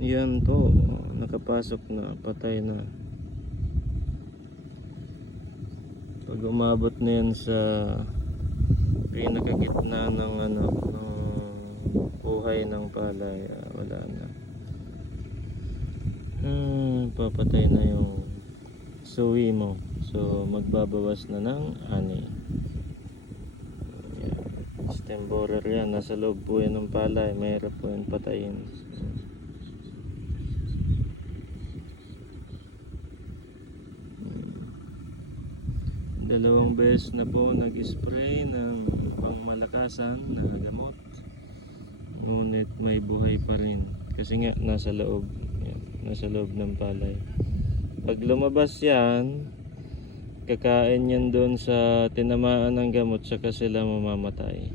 Yan po, nakapasok na, patay na. Pag umabot na yan sa pinakagitna ng buhay ng palay, wala na. Papatay na yung suwi mo. So magbabawas na ng ani. Yan. Stem borer yan, nasa loob po yan ng palay, mahirap po yan patayin. Dalawang beses na po nag-spray ng pangmalakasan na gamot, ngunit may buhay pa rin kasi nga nasa loob. Yan, nasa loob ng palay. Pag lumabas yan, kakain yan doon sa tinamaan ng gamot, saka sila mamamatay.